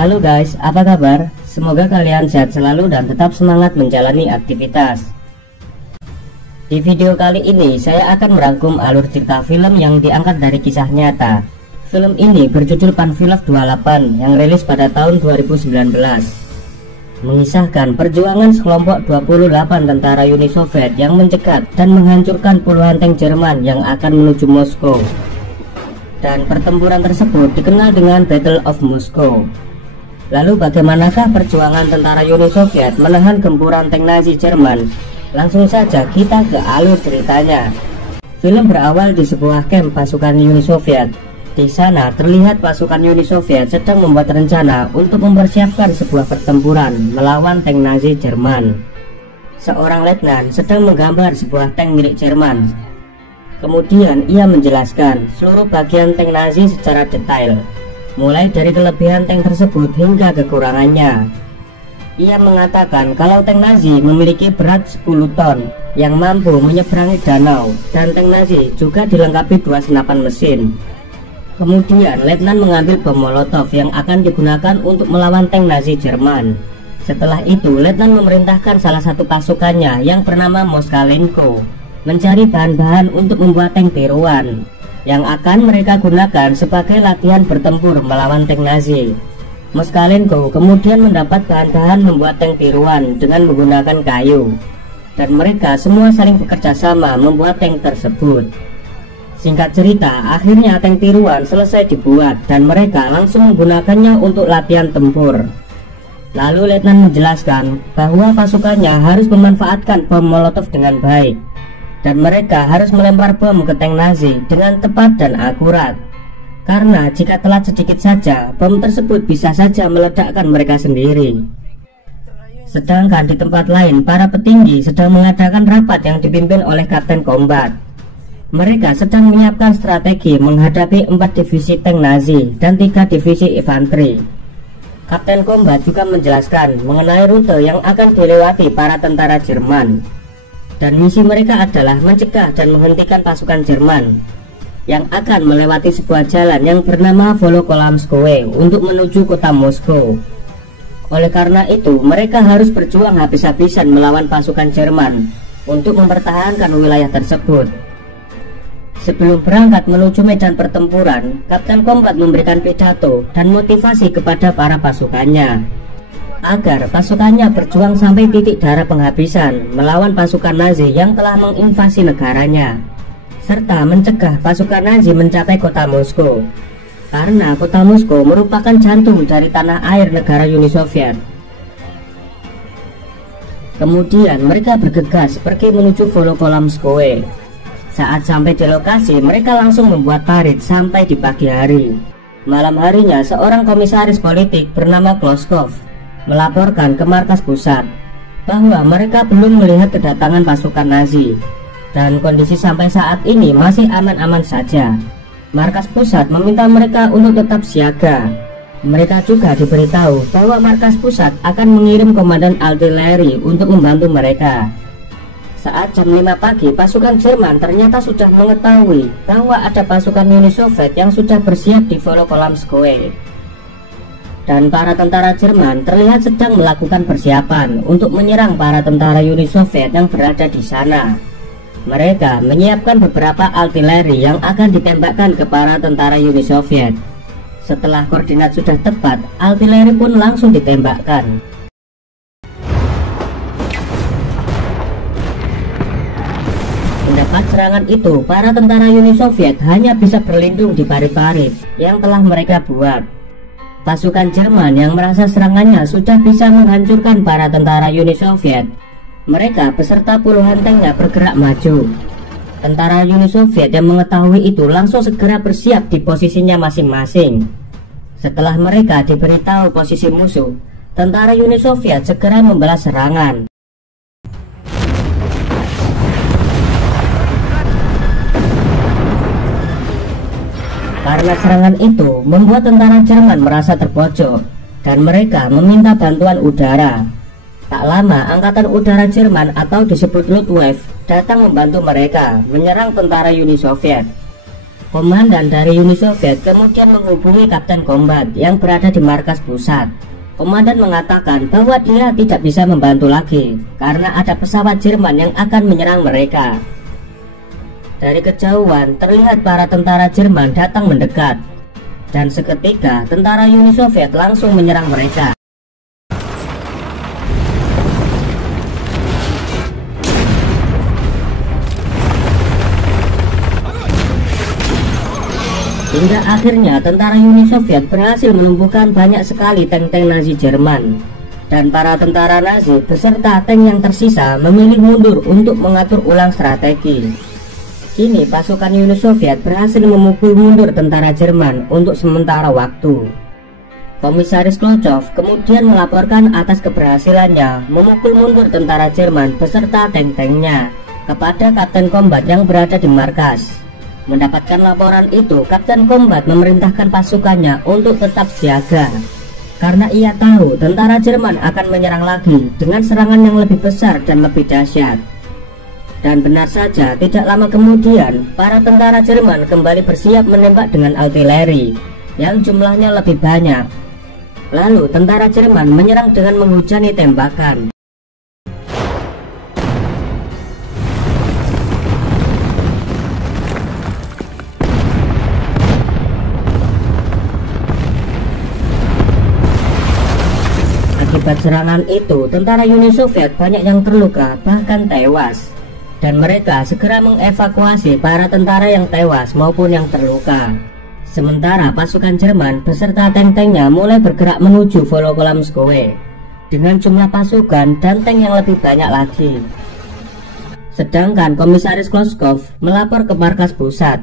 Halo guys, apa kabar? Semoga kalian sehat selalu dan tetap semangat menjalani aktivitas. Di video kali ini saya akan merangkum alur cerita film yang diangkat dari kisah nyata. Film ini berjudul Panfilov 28 yang rilis pada tahun 2019. Mengisahkan perjuangan sekelompok 28 tentara Uni Soviet yang mencegat dan menghancurkan puluhan tank Jerman yang akan menuju Moskow. Dan pertempuran tersebut dikenal dengan Battle of Moscow. Lalu bagaimanakah perjuangan tentara Uni Soviet menahan gempuran tank Nazi Jerman? Langsung saja kita ke alur ceritanya. Film berawal di sebuah kamp pasukan Uni Soviet. Di sana terlihat pasukan Uni Soviet sedang membuat rencana untuk mempersiapkan sebuah pertempuran melawan tank Nazi Jerman. Seorang letnan sedang menggambar sebuah tank milik Jerman. Kemudian ia menjelaskan seluruh bagian tank Nazi secara detail, mulai dari kelebihan tank tersebut hingga kekurangannya. Ia mengatakan kalau tank Nazi memiliki berat 10 ton yang mampu menyeberangi danau, dan tank Nazi juga dilengkapi 2 senapan mesin. Kemudian letnan mengambil bom molotov yang akan digunakan untuk melawan tank Nazi Jerman. Setelah itu letnan memerintahkan salah satu pasukannya yang bernama Moskalenko mencari bahan-bahan untuk membuat tank tiruan yang akan mereka gunakan sebagai latihan bertempur melawan tank Nazi. Moskalenko kemudian mendapat bahan-bahan membuat tank tiruan dengan menggunakan kayu, dan mereka semua saling bekerja sama membuat tank tersebut. Singkat cerita, akhirnya tank tiruan selesai dibuat dan mereka langsung menggunakannya untuk latihan tempur. Lalu letnan menjelaskan bahwa pasukannya harus memanfaatkan bom molotov dengan baik, dan mereka harus melempar bom ke tank Nazi dengan tepat dan akurat, karena jika telat sedikit saja, bom tersebut bisa saja meledakkan mereka sendiri. Sedangkan di tempat lain, para petinggi sedang mengadakan rapat yang dipimpin oleh Kapten Combat. Mereka sedang menyiapkan strategi menghadapi 4 divisi tank Nazi dan 3 divisi infanteri. Kapten Combat juga menjelaskan mengenai rute yang akan dilewati para tentara Jerman. Dan misi mereka adalah mencegah dan menghentikan pasukan Jerman yang akan melewati sebuah jalan yang bernama Volokolamskoe untuk menuju kota Moskow. Oleh karena itu, mereka harus berjuang habis-habisan melawan pasukan Jerman untuk mempertahankan wilayah tersebut. Sebelum berangkat menuju medan pertempuran, Kapten Combat memberikan pidato dan motivasi kepada para pasukannya agar pasukannya berjuang sampai titik darah penghabisan melawan pasukan Nazi yang telah menginvasi negaranya, serta mencegah pasukan Nazi mencapai kota Moskow, karena kota Moskow merupakan jantung dari tanah air negara Uni Soviet. Kemudian mereka bergegas pergi menuju Volokolamskoe. Saat sampai di lokasi, mereka langsung membuat parit sampai di pagi hari. Malam harinya, seorang komisaris politik bernama Kloskov melaporkan ke markas pusat bahwa mereka belum melihat kedatangan pasukan Nazi, dan kondisi sampai saat ini masih aman-aman saja. Markas pusat meminta mereka untuk tetap siaga. Mereka juga diberitahu bahwa markas pusat akan mengirim komandan artileri untuk membantu mereka. Saat jam 5 pagi, pasukan Jerman ternyata sudah mengetahui bahwa ada pasukan Uni Soviet yang sudah bersiap di Volokolamskoe. Dan para tentara Jerman terlihat sedang melakukan persiapan untuk menyerang para tentara Uni Soviet yang berada di sana. Mereka menyiapkan beberapa artileri yang akan ditembakkan ke para tentara Uni Soviet. Setelah koordinat sudah tepat, artileri pun langsung ditembakkan. Mendapat serangan itu, para tentara Uni Soviet hanya bisa berlindung di parit-parit yang telah mereka buat. Pasukan Jerman yang merasa serangannya sudah bisa menghancurkan para tentara Uni Soviet, mereka beserta puluhan tanknya bergerak maju. Tentara Uni Soviet yang mengetahui itu langsung segera bersiap di posisinya masing-masing. Setelah mereka diberitahu posisi musuh, tentara Uni Soviet segera membalas serangan. Karena serangan itu membuat tentara Jerman merasa terpojok dan mereka meminta bantuan udara. Tak lama, Angkatan Udara Jerman atau disebut Luftwaffe datang membantu mereka menyerang tentara Uni Soviet. Komandan dari Uni Soviet kemudian menghubungi Kapten Combat yang berada di markas pusat. Komandan mengatakan bahwa dia tidak bisa membantu lagi karena ada pesawat Jerman yang akan menyerang mereka. Dari kejauhan terlihat para tentara Jerman datang mendekat, dan seketika tentara Uni Soviet langsung menyerang mereka. Hingga akhirnya tentara Uni Soviet berhasil menumbuhkan banyak sekali tank-tank Nazi Jerman, dan para tentara Nazi beserta tank yang tersisa memilih mundur untuk mengatur ulang strategi. Kini pasukan Uni Soviet berhasil memukul mundur tentara Jerman untuk sementara waktu. Komisaris Khrushchev kemudian melaporkan atas keberhasilannya memukul mundur tentara Jerman beserta tank-tanknya kepada Kapten Combat yang berada di markas. Mendapatkan laporan itu, Kapten Combat memerintahkan pasukannya untuk tetap siaga karena ia tahu tentara Jerman akan menyerang lagi dengan serangan yang lebih besar dan lebih dahsyat. Dan benar saja, tidak lama kemudian para tentara Jerman kembali bersiap menembak dengan artileri yang jumlahnya lebih banyak. Lalu tentara Jerman menyerang dengan menghujani tembakan. Akibat serangan itu, tentara Uni Soviet banyak yang terluka, bahkan tewas. Dan mereka segera mengevakuasi para tentara yang tewas maupun yang terluka. Sementara pasukan Jerman beserta tank-tanknya mulai bergerak menuju Volokolamskoye dengan jumlah pasukan dan tank yang lebih banyak lagi. Sedangkan Komisaris Khrushchev melapor ke markas pusat.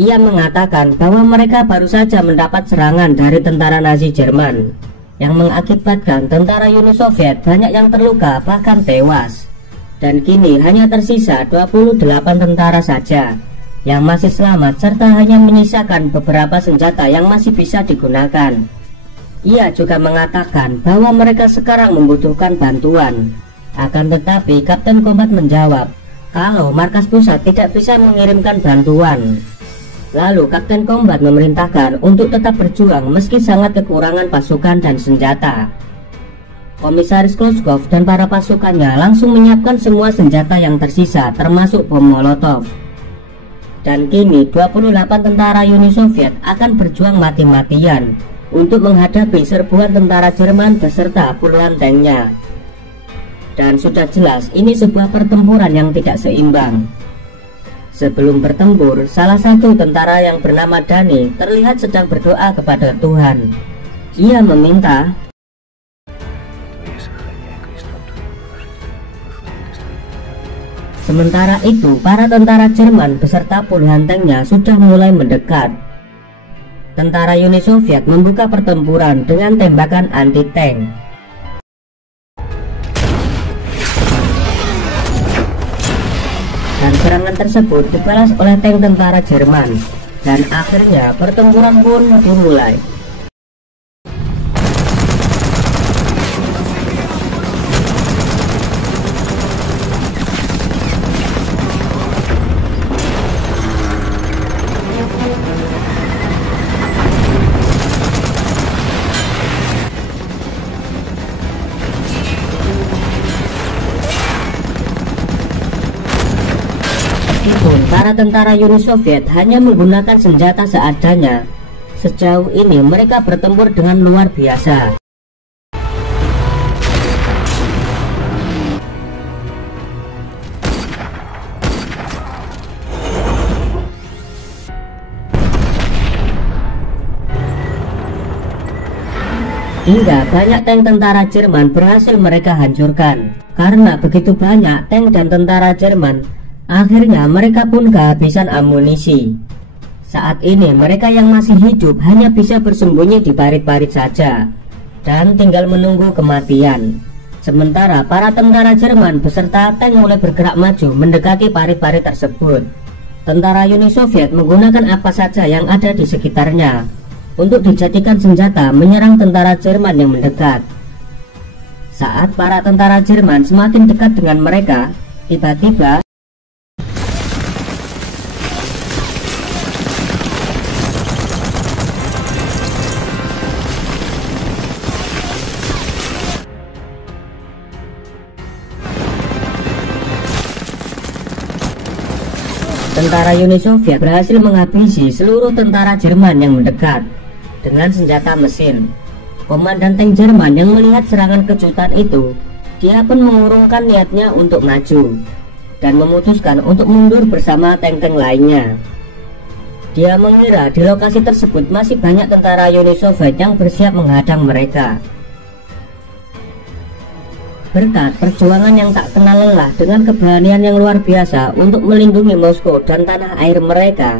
Ia mengatakan bahwa mereka baru saja mendapat serangan dari tentara Nazi Jerman yang mengakibatkan tentara Uni Soviet banyak yang terluka bahkan tewas. Dan kini hanya tersisa 28 tentara saja yang masih selamat serta hanya menyisakan beberapa senjata yang masih bisa digunakan. Ia juga mengatakan bahwa mereka sekarang membutuhkan bantuan. Akan tetapi Kapten Combat menjawab kalau markas pusat tidak bisa mengirimkan bantuan. Lalu Kapten Combat memerintahkan untuk tetap berjuang meski sangat kekurangan pasukan dan senjata. Komisaris Khrushchev dan para pasukannya langsung menyiapkan semua senjata yang tersisa termasuk bom Molotov. Dan kini 28 tentara Uni Soviet akan berjuang mati-matian untuk menghadapi serbuan tentara Jerman beserta puluhan tanknya. Dan sudah jelas ini sebuah pertempuran yang tidak seimbang. Sebelum bertempur, salah satu tentara yang bernama Dani terlihat sedang berdoa kepada Tuhan. Ia meminta, sementara itu para tentara Jerman beserta puluhan tanknya sudah mulai mendekat. Tentara Uni Soviet membuka pertempuran dengan tembakan anti-tank. Dan serangan tersebut dibalas oleh tank tentara Jerman, dan akhirnya pertempuran pun dimulai. Meskipun para tentara Uni Soviet hanya menggunakan senjata seadanya, sejauh ini mereka bertempur dengan luar biasa. Hingga banyak tank tentara Jerman berhasil mereka hancurkan. Karena begitu banyak tank dan tentara Jerman, akhirnya mereka pun kehabisan amunisi. Saat ini mereka yang masih hidup hanya bisa bersembunyi di parit-parit saja dan tinggal menunggu kematian. Sementara para tentara Jerman beserta tank mulai bergerak maju mendekati parit-parit tersebut. Tentara Uni Soviet menggunakan apa saja yang ada di sekitarnya untuk dijadikan senjata menyerang tentara Jerman yang mendekat. Saat para tentara Jerman semakin dekat dengan mereka, tiba-tiba tentara Uni Soviet berhasil menghabisi seluruh tentara Jerman yang mendekat dengan senjata mesin. Komandan tank Jerman yang melihat serangan kejutan itu, dia pun mengurungkan niatnya untuk maju dan memutuskan untuk mundur bersama tank-tank lainnya. Dia mengira di lokasi tersebut masih banyak tentara Uni Soviet yang bersiap menghadang mereka. Berkat perjuangan yang tak kenal lelah dengan keberanian yang luar biasa untuk melindungi Moskow dan tanah air mereka,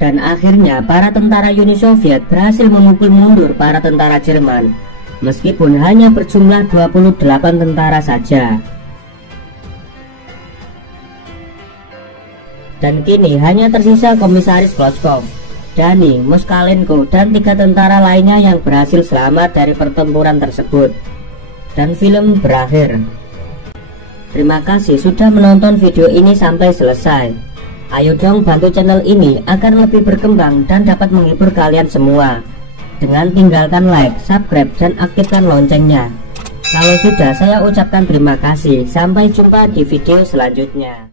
dan akhirnya para tentara Uni Soviet berhasil memukul mundur para tentara Jerman, meskipun hanya berjumlah 28 tentara saja. Dan kini hanya tersisa Komisaris Glushkov, Dani, Moskalenko, dan 3 tentara lainnya yang berhasil selamat dari pertempuran tersebut. Dan film berakhir. Terima kasih sudah menonton video ini sampai selesai. Ayo dong bantu channel ini agar lebih berkembang dan dapat menghibur kalian semua dengan tinggalkan like, subscribe, dan aktifkan loncengnya. Kalau sudah, saya ucapkan terima kasih. Sampai jumpa di video selanjutnya.